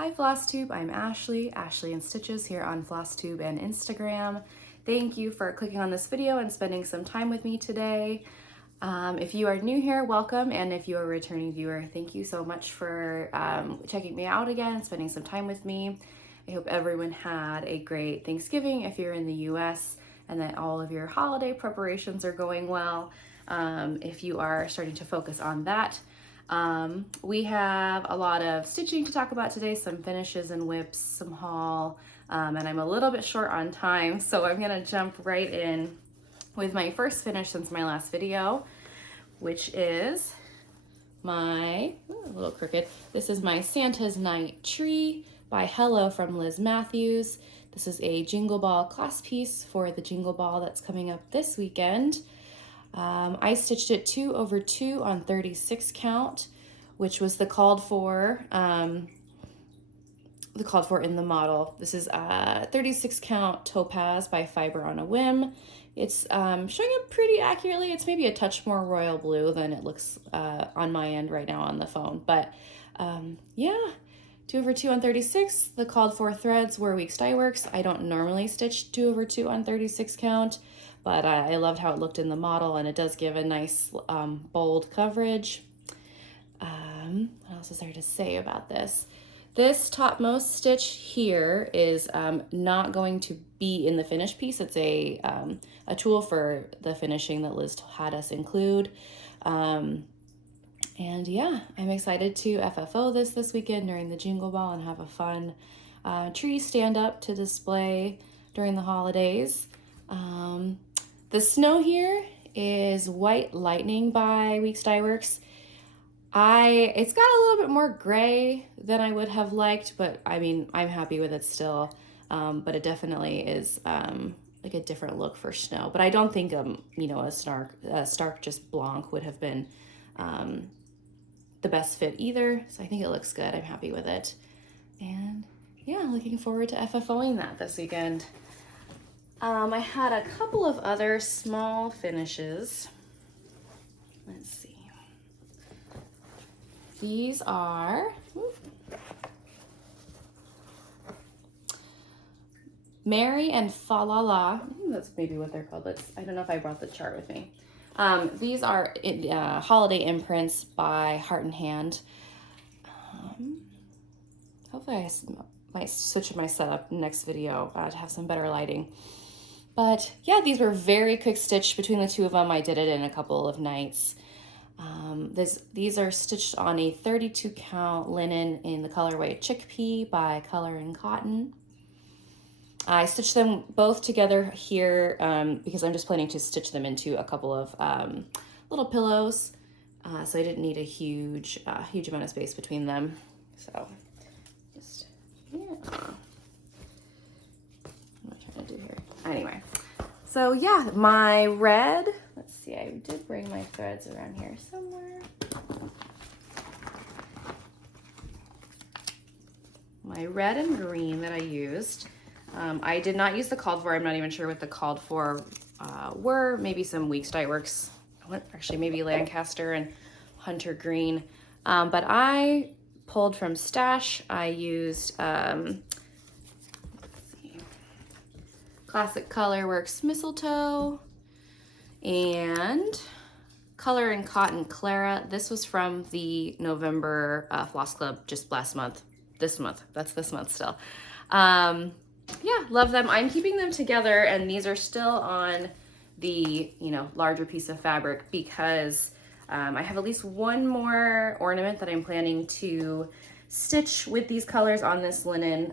Hi Flosstube, I'm Ashley in Stitches here on Flosstube and Instagram. Thank you for clicking on this video and spending some time with me today. If you are new here, welcome, and if you are a returning viewer, thank you so much for checking me out again and spending some time with me. I hope everyone had a great Thanksgiving if you're in the US, and that all of your holiday preparations are going well. If you are starting to focus on that. We have a lot of stitching to talk about today, some finishes and whips, some haul, and I'm a little bit short on time, so I'm gonna jump right in with my first finish since my last video, which is my, a little crooked, this is my Santa's Night Tree by Hello from Liz Matthews. This is a Jingle Ball class piece for the Jingle Ball that's coming up this weekend. I stitched it 2/2 on 36 count, which was the called for in the model. This is 36 count topaz by Fiber on a Whim. It's showing up pretty accurately. It's maybe a touch more royal blue than it looks on my end right now on the phone, but yeah, 2/2 on 36. The called for threads were Weeks Dye Works. I don't normally stitch 2/2 on 36 count, but I loved how it looked in the model, and it does give a nice bold coverage. What else is there to say about this? This topmost stitch here is not going to be in the finished piece. It's a tool for the finishing that Liz had us include. And yeah, I'm excited to FFO this weekend during the Jingle Ball and have a fun tree stand up to display during the holidays. The snow here is White Lightning by Weeks Dye Works. It's got a little bit more gray than I would have liked, but I mean, I'm happy with it still. But it definitely is like a different look for snow. But I don't think a stark just blanc would have been the best fit either. So I think it looks good. I'm happy with it. And yeah, looking forward to FFOing that this weekend. I had a couple of other small finishes. Let's see. These are Mary and Falala. That's maybe what they're called. I don't know if I brought the chart with me. These are holiday imprints by Heart and Hand. Hopefully I might switch my setup next video to have some better lighting. But yeah, these were very quick stitched between the two of them. I did it in a couple of nights. These are stitched on a 32 count linen in the colorway Chickpea by Color and Cotton. I stitched them both together here because I'm just planning to stitch them into a couple of little pillows. So I didn't need a huge amount of space between them. So just, yeah. What am I trying to do here? Anyway, so yeah, my red, let's see, I did bring my threads around here somewhere. My red and green that I used. I did not use the called for. I'm not even sure what the called for were. Maybe some Weeks Dye Works. Actually, maybe Lancaster and Hunter Green. But I pulled from Stash. I used Classic Color Works Mistletoe and Color and Cotton Clara. This was from the November Floss Club just last month. This month, that's this month still. Yeah, love them. I'm keeping them together, and these are still on the larger piece of fabric because I have at least one more ornament that I'm planning to stitch with these colors on this linen.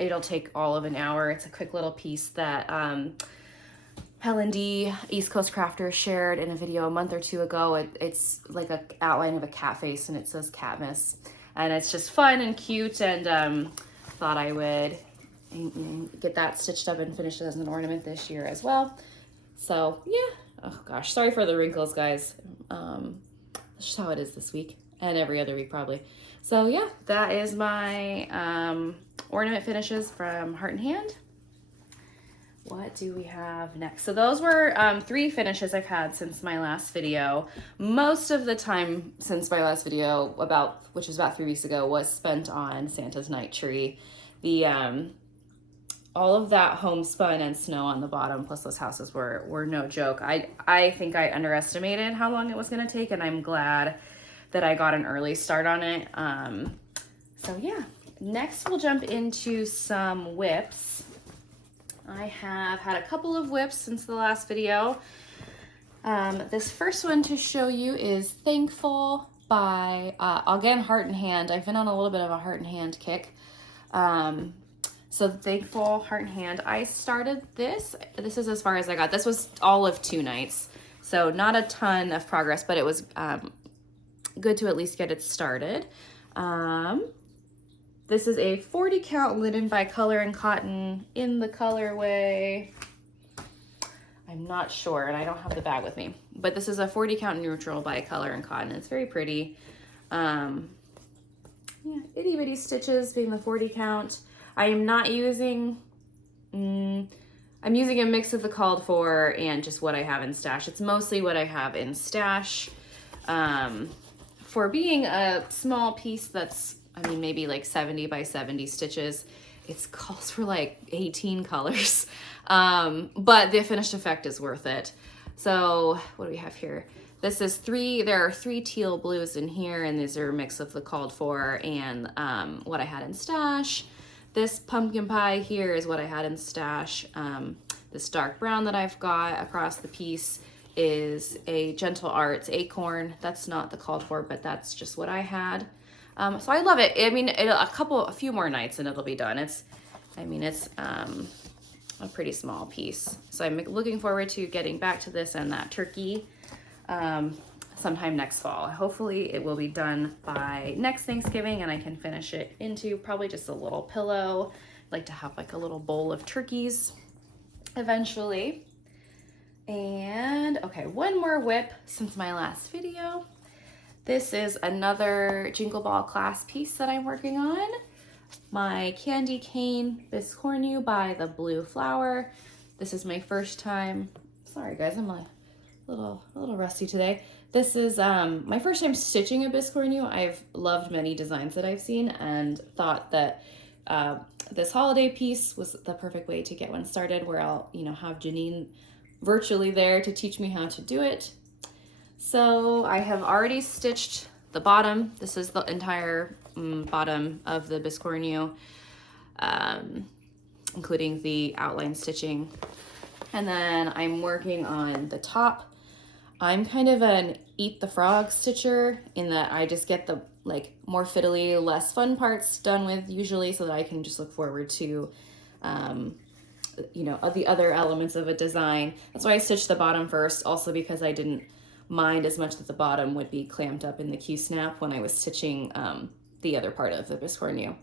It'll take all of an hour. It's a quick little piece that Helen D, East Coast Crafter, shared in a video a month or two ago. It's like an outline of a cat face, and it says Catmas, and it's just fun and cute, and thought I would get that stitched up and finished as an ornament this year as well. So yeah, oh gosh, sorry for the wrinkles, guys. That's just how it is this week and every other week probably. So yeah, that is my ornament finishes from Heart and Hand. What do we have next? So those were 3 finishes I've had since my last video. Most of the time since my last video, which was about 3 weeks ago, was spent on Santa's night tree. The all of that homespun and snow on the bottom, plus those houses were no joke. I think I underestimated how long it was going to take, and I'm glad that I got an early start on it. So yeah, next we'll jump into some whips. I have had a couple of whips since the last video. This first one to show you is Thankful by, again, Heart and Hand. I've been on a little bit of a Heart and Hand kick. So Thankful, Heart and Hand. I started this is as far as I got. This was all of 2 nights. So not a ton of progress, but it was good to at least get it started. This is a 40 count linen by Color and Cotton in the colorway. I'm not sure, and I don't have the bag with me, but this is a 40 count neutral by Color and Cotton. It's very pretty. Yeah, itty bitty stitches being the 40 count. I am not using, I'm using a mix of the called for and just what I have in stash. It's mostly what I have in stash. For being a small piece that's, I mean, maybe like 70 by 70 stitches, it calls for like 18 colors. But the finished effect is worth it. So what do we have here? This is there are 3 teal blues in here, and these are a mix of the called for and what I had in stash. This pumpkin pie here is what I had in stash. This dark brown that I've got across the piece is a Gentle Arts acorn. That's not the called for, but that's just what I had. So I love it. I mean, a few more nights and it'll be done. It's a pretty small piece. So I'm looking forward to getting back to this and that turkey sometime next fall. Hopefully it will be done by next Thanksgiving and I can finish it into probably just a little pillow. I'd like to have like a little bowl of turkeys eventually. And okay, one more whip since my last video. This is another Jingle Ball class piece that I'm working on. My Candy Cane Biscornu by the Blue Flower. This is my first time. Sorry guys, I'm a little rusty today. This is my first time stitching a Biscornu. I've loved many designs that I've seen and thought that this holiday piece was the perfect way to get one started, where I'll have Janine virtually there to teach me how to do it. So I have already stitched the bottom. This is the entire bottom of the Biscornu, including the outline stitching. And then I'm working on the top. I'm kind of an eat the frog stitcher in that I just get the more fiddly, less fun parts done with usually, so that I can just look forward to the other elements of a design. That's why I stitched the bottom first, also because I didn't mind as much that the bottom would be clamped up in the Q-snap when I was stitching the other part of the Biscornu.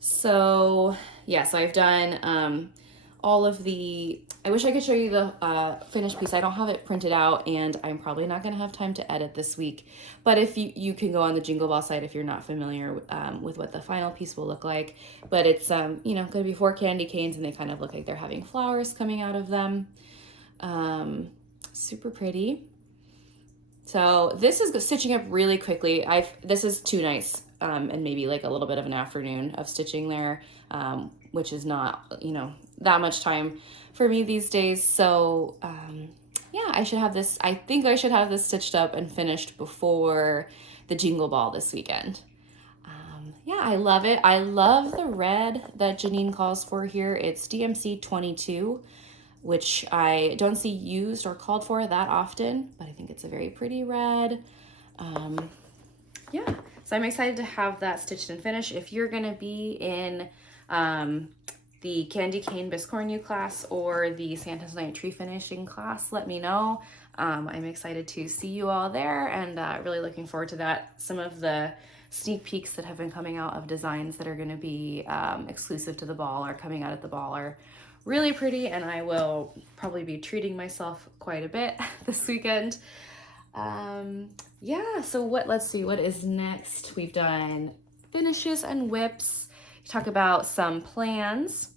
So yeah, so I've done all of the, I wish I could show you the finished piece. I don't have it printed out and I'm probably not gonna have time to edit this week, but if you can go on the Jingle Ball site if you're not familiar with what the final piece will look like. But it's gonna be 4 candy canes and they kind of look like they're having flowers coming out of them. Super pretty. So this is stitching up really quickly. This is 2 nights and maybe like a little bit of an afternoon of stitching there, which is not, that much time for me these days. So yeah, I think I should have this stitched up and finished before the Jingle Ball this weekend. Yeah, I love it. I love the red that Janine calls for here. It's DMC 22. Which I don't see used or called for that often, but I think it's a very pretty red. Yeah, so I'm excited to have that stitched and finished. If you're gonna be in the Candy Cane Biscornu class or the Santa's Night Tree finishing class, let me know. I'm excited to see you all there and really looking forward to that. Some of the sneak peeks that have been coming out of designs that are gonna be exclusive to the ball or coming out at the ball are really pretty, and I will probably be treating myself quite a bit this weekend. Yeah, so let's see, what is next? We've done finishes and whips. Talk about some plans.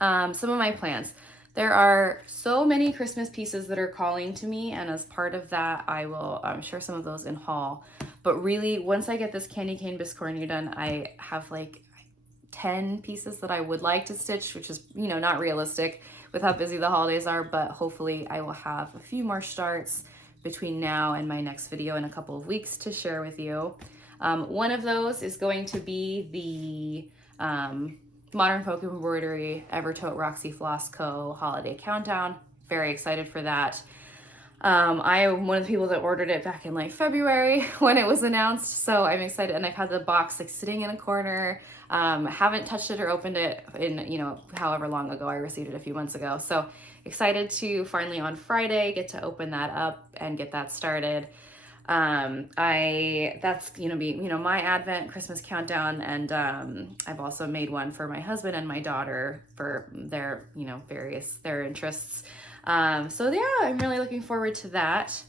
Some of my plans. There are so many Christmas pieces that are calling to me, and as part of that, I will share some of those in haul. But really, once I get this candy cane biscornu done, I have like 10 pieces that I would like to stitch, which is, you know, not realistic with how busy the holidays are, but hopefully I will have a few more starts between now and my next video in a couple of weeks to share with you. One of those is going to be the Modern Folk Embroidery Evertote Roxy Floss Co. Holiday Countdown. Very excited for that. I am one of the people that ordered it back in like February when it was announced, so I'm excited, and I've had the box like sitting in a corner. Haven't touched it or opened it in, you know, however long ago. I received it a few months ago, so excited to finally on Friday get to open that up and get that started. That's gonna be, you know, my Advent Christmas countdown, and I've also made one for my husband and my daughter for their, you know, their interests. So yeah, I'm really looking forward to that.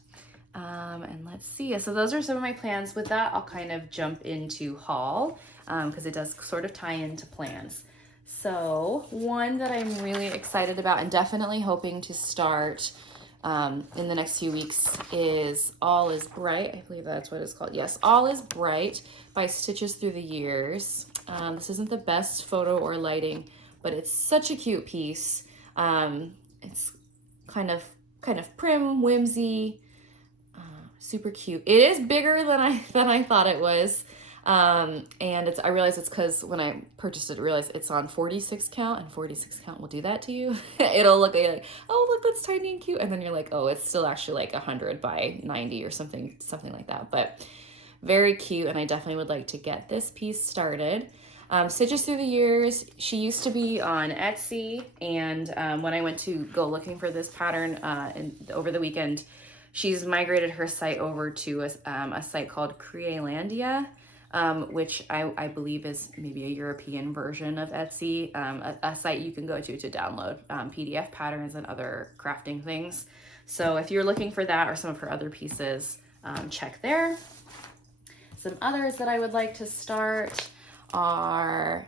And let's see. So those are some of my plans. With that, I'll kind of jump into haul, because it does sort of tie into plans. So one that I'm really excited about and definitely hoping to start in the next few weeks is All Is Bright. I believe that's what it's called. Yes, All Is Bright by Stitches Through the Years. This isn't the best photo or lighting, but it's such a cute piece. It's kind of prim, whimsy, super cute. It is bigger than I thought it was. And I realize it's because when I purchased it, I realized it's on 46 count, and 46 count will do that to you. It'll look like, oh, look, that's tiny and cute. And then you're like, oh, it's still actually like 100 by 90 or something like that. But very cute. And I definitely would like to get this piece started. Stitches Through the Years, she used to be on Etsy, and when I went to go looking for this pattern over the weekend, she's migrated her site over to a site called Crealandia, which I believe is maybe a European version of Etsy, a site you can go to download PDF patterns and other crafting things. So if you're looking for that or some of her other pieces, check there. Some others that I would like to start are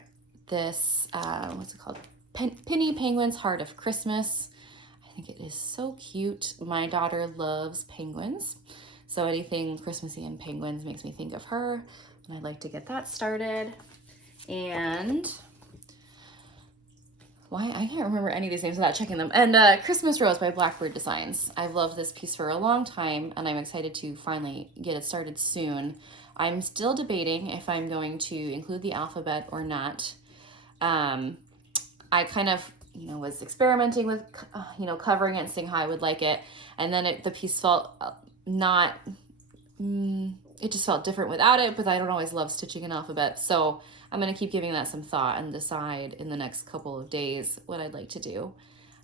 this, what's it called? Penny Penguin's Heart of Christmas. I think it is so cute. My daughter loves penguins, so anything Christmassy and penguins makes me think of her, and I'd like to get that started. And why I can't remember any of these names without checking them. And Christmas Rose by Blackbird Designs. I've loved this piece for a long time, and I'm excited to finally get it started soon. I'm still debating if I'm going to include the alphabet or not. I kind of, you know, was experimenting with, you know, covering it and seeing how I would like it. And then the piece felt it just felt different without it, but I don't always love stitching an alphabet. So I'm going to keep giving that some thought and decide in the next couple of days what I'd like to do.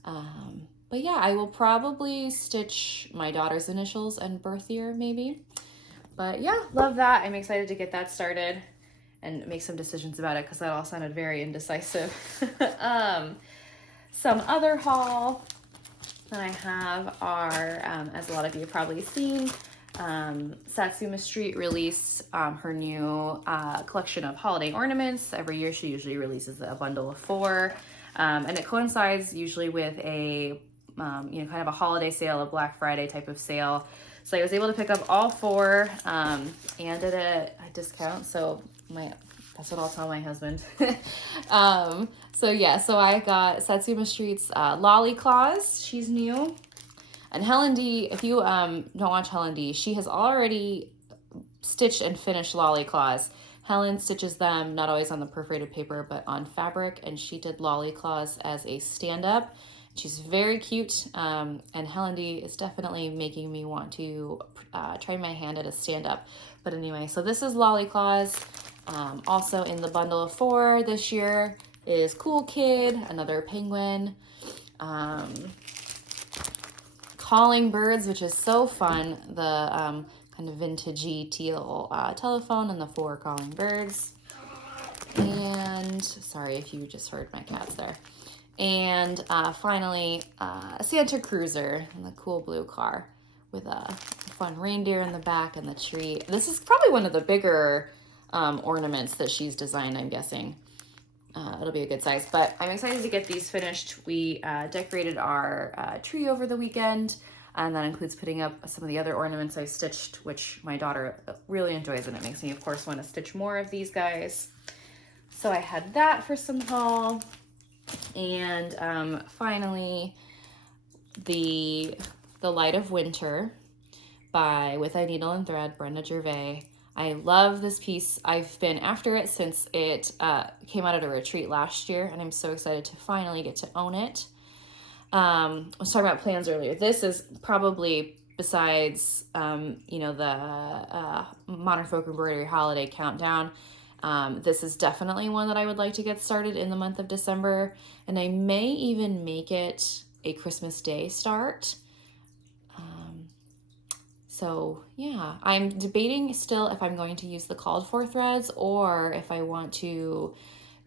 But yeah, I will probably stitch my daughter's initials and birth year maybe. But yeah, love that. I'm excited to get that started and make some decisions about it, because that all sounded very indecisive. Some other haul that I have are, as a lot of you have probably seen, Satsuma Street released her new collection of holiday ornaments. Every year she usually releases a bundle of 4, and it coincides usually with a you know, kind of a holiday sale, a Black Friday type of sale. So I was able to pick up all 4 and at a discount. So that's what I'll tell my husband. So yeah, so I got Satsuma Street's Lolly Claus. She's new. And Helen D, if you don't watch Helen D, she has already stitched and finished Lolly Claus. Helen stitches them not always on the perforated paper, but on fabric, and she did Lolly Claus as a stand-up. She's very cute, and Helen D is definitely making me want to try my hand at a stand-up. But anyway, so this is Lolly Claus. Also in the bundle of 4 this year is Cool Kid, another penguin. Calling Birds, which is so fun. The kind of vintagey teal telephone and the 4 calling birds. And sorry if you just heard my cats there. And finally, a Santa Cruiser in the cool blue car with a fun reindeer in the back and the tree. This is probably one of the bigger ornaments that she's designed, I'm guessing. it'll be a good size. But I'm excited to get these finished. We decorated our tree over the weekend, and that includes putting up some of the other ornaments I stitched, which my daughter really enjoys, and it makes me, of course, want to stitch more of these guys. So I had that for some haul. And finally, the Light of Winter by With a Needle and Thread, Brenda Gervais. I love this piece. I've been after it since it came out at a retreat last year, and I'm so excited to finally get to own it. I was talking about plans earlier. This is probably, besides the Modern Folk Embroidery Holiday Countdown, this is definitely one that I would like to get started in the month of December, and I may even make it a Christmas Day start. So yeah, I'm debating still if I'm going to use the called for threads or if I want to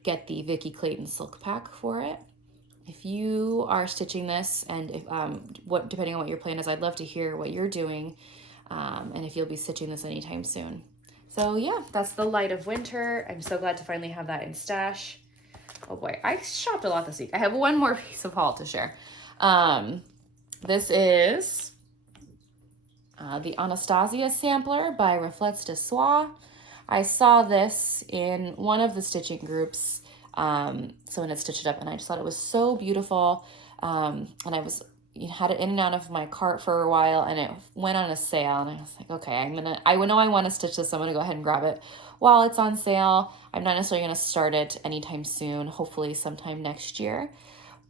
get the Vicki Clayton silk pack for it. If you are stitching this, and if depending on what your plan is, I'd love to hear what you're doing, and if you'll be stitching this anytime soon. So yeah, that's the Light of Winter. I'm so glad to finally have that in stash. Oh boy, I shopped a lot this week. I have one more piece of haul to share. This is the Anastasia sampler by Reflets de Soie. I saw this in one of the stitching groups. Someone had stitched it up, and I just thought it was so beautiful. And I was had it in and out of my cart for a while, and it went on a sale, and I was like, okay, I know I want to stitch this, so I'm gonna go ahead and grab it while it's on sale. I'm not necessarily gonna start it anytime soon, hopefully sometime next year,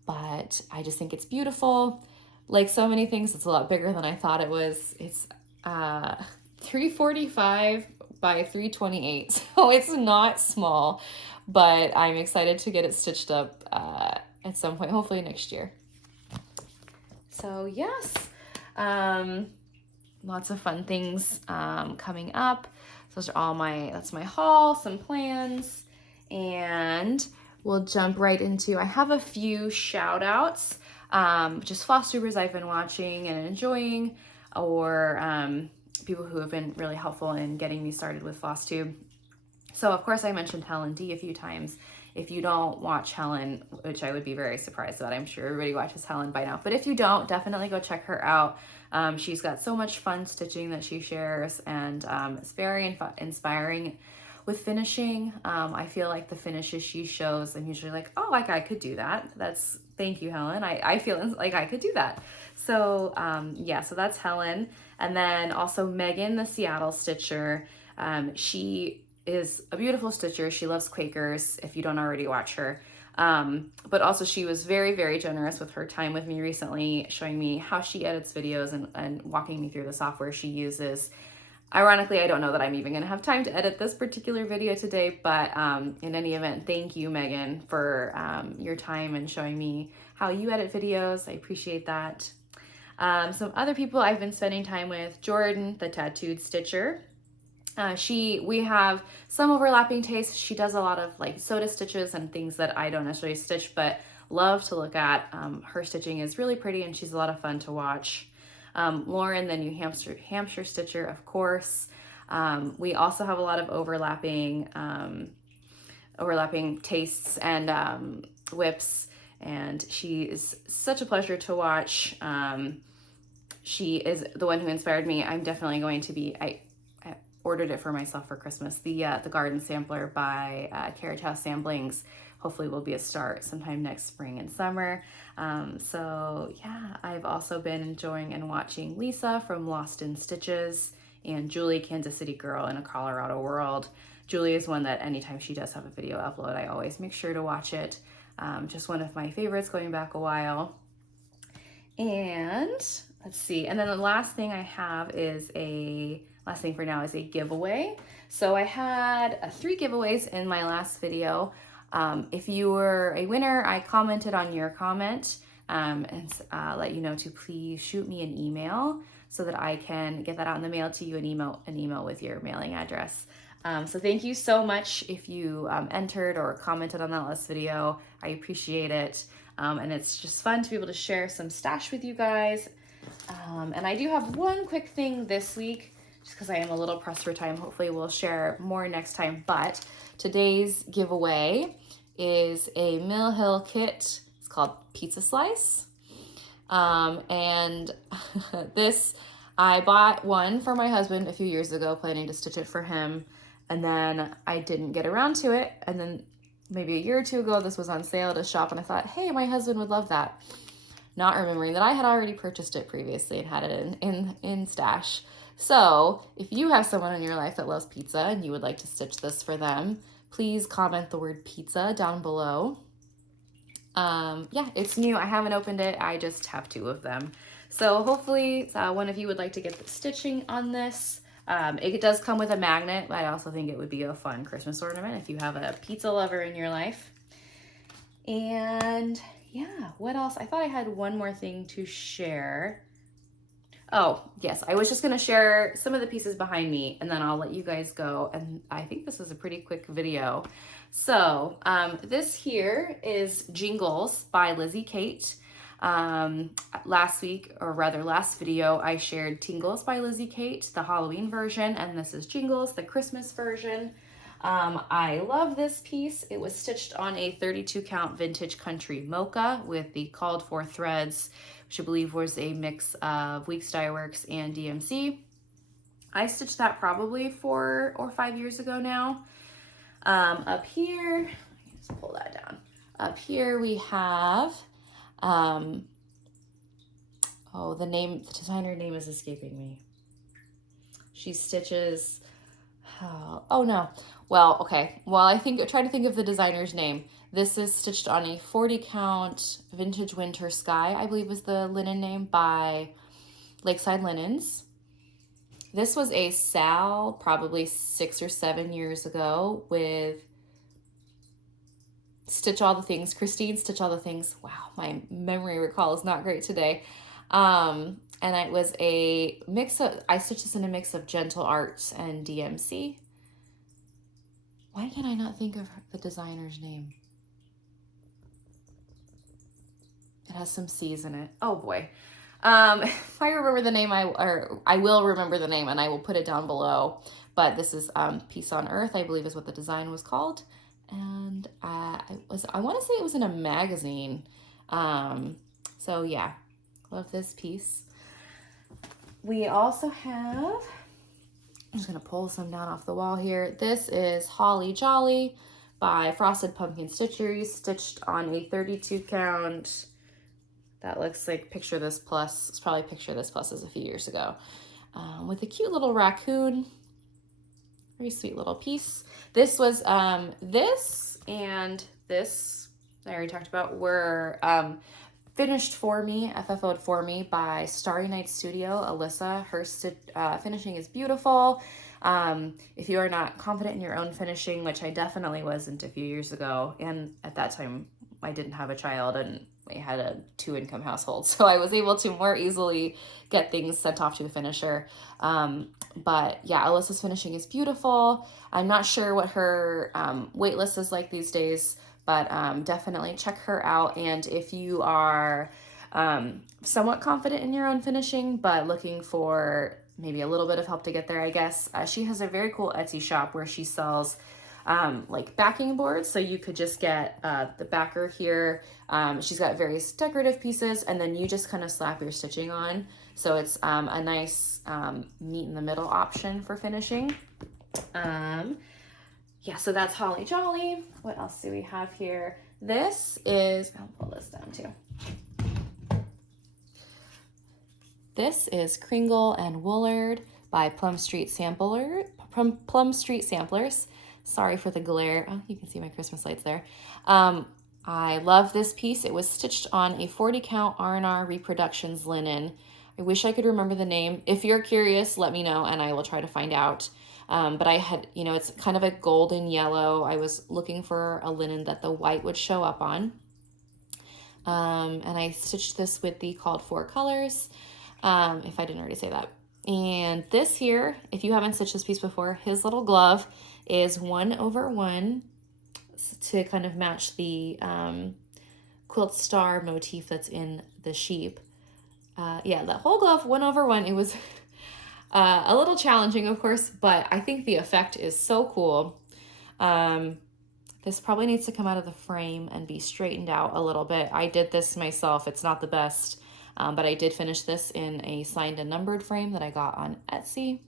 but I just think it's beautiful. Like so many things, it's a lot bigger than I thought it was. It's 345 by 328, so it's not small, but I'm excited to get it stitched up at some point, hopefully next year. So yes, lots of fun things coming up. So those are all that's my haul, some plans, and we'll jump right into, I have a few shout outs, just Flosstubers I've been watching and enjoying, or people who have been really helpful in getting me started with Flosstube. So of course I mentioned Helen D a few times. If you don't watch Helen, which I would be very surprised about, I'm sure everybody watches Helen by now, but if you don't, definitely go check her out. She's got so much fun stitching that she shares, and it's very inspiring with finishing. I feel like the finishes she shows, I'm usually like, oh, like I could do that. Thank you, Helen. I feel like I could do that. So yeah, so that's Helen. And then also Megan, the Seattle Stitcher. She is a beautiful stitcher. She loves Quakers, if you don't already watch her. But also she was very, very generous with her time with me recently, showing me how she edits videos and walking me through the software she uses. Ironically, I don't know that I'm even gonna have time to edit this particular video today, but in any event, thank you, Megan, for your time and showing me how you edit videos. I appreciate that. Some other people I've been spending time with, Jordan, the Tattooed Stitcher. We have some overlapping tastes. She does a lot of like soda stitches and things that I don't necessarily stitch, but love to look at. Her stitching is really pretty, and she's a lot of fun to watch. Lauren, the New Hampshire Stitcher, of course. We also have a lot of overlapping tastes and whips, and she is such a pleasure to watch. She is the one who inspired me. I'm definitely going to be, I ordered it for myself for Christmas. The Garden Sampler by Cottage Garden Samplings hopefully will be a start sometime next spring and summer. So yeah, I've also been enjoying and watching Lisa from Lost in Stitches and Julie, Kansas City Girl in a Colorado World. Julie is one that anytime she does have a video upload, I always make sure to watch it. Just one of my favorites going back a while. And let's see, and then the last thing for now is a giveaway. So I had 3 giveaways in my last video. If you were a winner, I commented on your comment and let you know to please shoot me an email so that I can get that out in the mail to you, an email with your mailing address. So thank you so much if you entered or commented on that last video. I appreciate it. And it's just fun to be able to share some stash with you guys. And I do have one quick thing this week, just because I am a little pressed for time. Hopefully we'll share more next time. But today's giveaway is a Mill Hill kit. It's called Pizza Slice. And this, I bought one for my husband a few years ago, planning to stitch it for him. And then I didn't get around to it. And then maybe a year or two ago, this was on sale at a shop, and I thought, hey, my husband would love that. Not remembering that I had already purchased it previously and had it in stash. So if you have someone in your life that loves pizza and you would like to stitch this for them, please comment the word pizza down below. Yeah, it's new. I haven't opened it. I just have 2 of them. So hopefully one of you would like to get the stitching on this. It does come with a magnet, but I also think it would be a fun Christmas ornament if you have a pizza lover in your life. And yeah, what else? I thought I had one more thing to share. Oh, yes, I was just gonna share some of the pieces behind me, and then I'll let you guys go. And I think this is a pretty quick video. So this here is Jingles by Lizzie Kate. Last week, or rather last video, I shared Tingles by Lizzie Kate, the Halloween version, and this is Jingles, the Christmas version. I love this piece. It was stitched on a 32 count vintage country mocha with the called for threads, which I believe was a mix of Weeks Dye Works and DMC. I stitched that probably 4 or 5 years ago now. Up here, let's pull that down. Up here we have, the designer name is escaping me. She stitches, oh no. Well, okay. Well, try to think of the designer's name. This is stitched on a 40 count Vintage Winter Sky, I believe was the linen name, by Lakeside Linens. This was a Sal probably 6 or 7 years ago with Stitch All the Things. Christine Stitch All the Things. Wow, my memory recall is not great today. And it was a mix of, I stitched this in a mix of Gentle Arts and DMC. Why can I not think of the designer's name? It has some C's in it. Oh boy. If I remember the name, I will remember the name and I will put it down below. But this is Peace on Earth, I believe is what the design was called. And I want to say it was in a magazine. So yeah, love this piece. We also have, I'm just gonna pull some down off the wall here. This is Holly Jolly by Frosted Pumpkin Stitchery, stitched on a 32 count. That looks like Picture This Plus. It's probably Picture This Plus is a few years ago. With a cute little raccoon. Very sweet little piece. This was, this and this, I already talked about, were finished for me, FFO'd for me by Starry Night Studio, Alyssa. Her finishing is beautiful. If you are not confident in your own finishing, which I definitely wasn't a few years ago, and at that time I didn't have a child and we had a 2-income household, so I was able to more easily get things sent off to a finisher. But yeah, Alyssa's finishing is beautiful. I'm not sure what her wait list is like these days, but definitely check her out. And if you are somewhat confident in your own finishing, but looking for maybe a little bit of help to get there, I guess, she has a very cool Etsy shop where she sells like backing boards. So you could just get the backer here. She's got various decorative pieces, and then you just kind of slap your stitching on. So it's a nice meet in the middle option for finishing. Yeah, so that's Holly Jolly. What else do we have here? This is, I'll pull this down too. This is Kringle and Woolard by Plum Street Samplers. Sorry for the glare. Oh, you can see my Christmas lights there. I love this piece. It was stitched on a 40 count R&R Reproductions linen. I wish I could remember the name. If you're curious, let me know and I will try to find out. But I had, it's kind of a golden yellow. I was looking for a linen that the white would show up on. And I stitched this with the called for colors, if I didn't already say that. And this here, if you haven't stitched this piece before, his little glove is 1/1 to kind of match the quilt star motif that's in the sheep. Yeah, the whole glove 1/1. It was a little challenging, of course, but I think the effect is so cool. The This probably needs to come out of the frame and be straightened out a little bit. I did this myself. It's not the best, but I did finish this in a signed and numbered frame that I got on Etsy.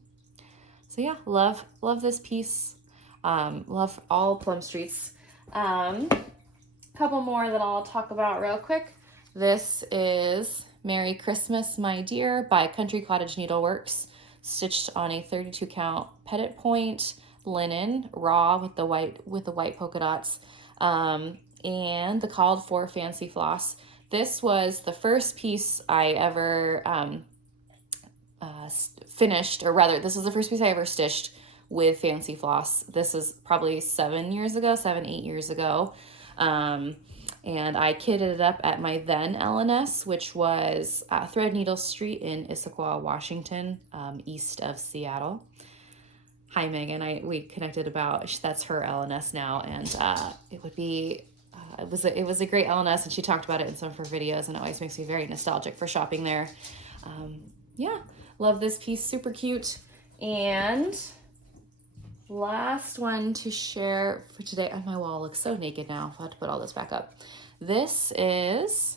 So yeah, love this piece. Love all Plum Streets. Couple more that I'll talk about real quick. This is Merry Christmas, My Dear by Country Cottage Needleworks, stitched on a 32 count petit point linen, raw with the white polka dots, and the called for fancy floss. This was the first piece I ever finished, or rather, this was the first piece I ever stitched with fancy floss. This is probably 7, 8 years ago. And I kitted it up at my then LNS, which was Threadneedle Street in Issaquah, Washington, east of Seattle. Hi, Megan. We connected about, that's her LNS now, and it would be, it was a great LNS, and she talked about it in some of her videos, and it always makes me very nostalgic for shopping there. Yeah, love this piece, super cute. And last one to share for today. Oh, my wall looks so naked now. I'll have to put all this back up. This is,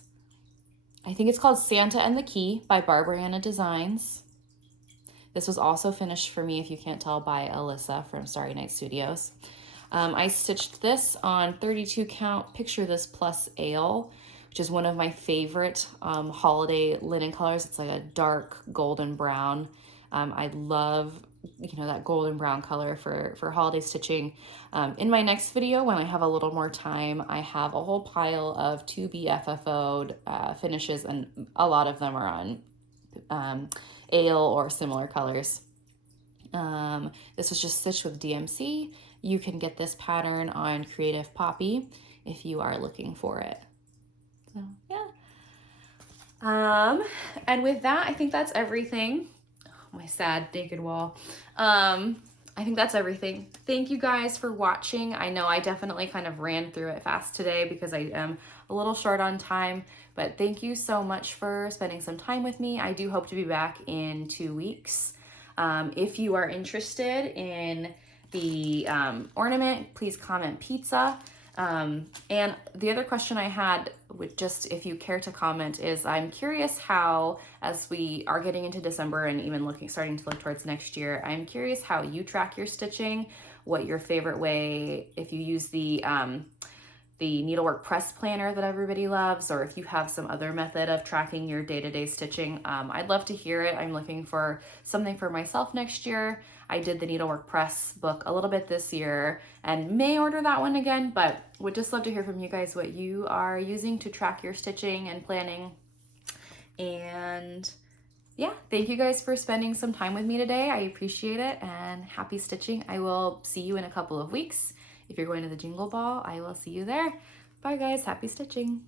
I think it's called Santa and the Key by Barbariana Designs. This was also finished for me, if you can't tell, by Alyssa from Starry Night Studios. I stitched this on 32 count Picture This Plus Ale, which is one of my favorite holiday linen colors. It's like a dark golden brown. I love, that golden brown color for holiday stitching. In my next video, when I have a little more time, I have a whole pile of 2B FFO'd finishes, and a lot of them are on ale or similar colors. This was just stitched with DMC. You can get this pattern on Creative Poppy if you are looking for it. So yeah. And with that, I think that's everything. Oh, my sad naked wall. I think that's everything. Thank you guys for watching. I know I definitely kind of ran through it fast today because I am a little short on time, but thank you so much for spending some time with me. I do hope to be back in 2 weeks. If you are interested in the ornament, please comment pizza. And the other question I had, with just if you care to comment, is I'm curious how, as we are getting into December and even starting to look towards next year, I'm curious how you track your stitching, what your favorite way, if you use the needlework press planner that everybody loves, or if you have some other method of tracking your day-to-day stitching. I'd love to hear it. I'm looking for something for myself next year. I did the needlework press book a little bit this year and may order that one again, but would just love to hear from you guys what you are using to track your stitching and planning. And yeah, thank you guys for spending some time with me today. I appreciate it, and happy stitching. I will see you in a couple of weeks. If you're going to the Jingle Ball, I will see you there. Bye guys, happy stitching.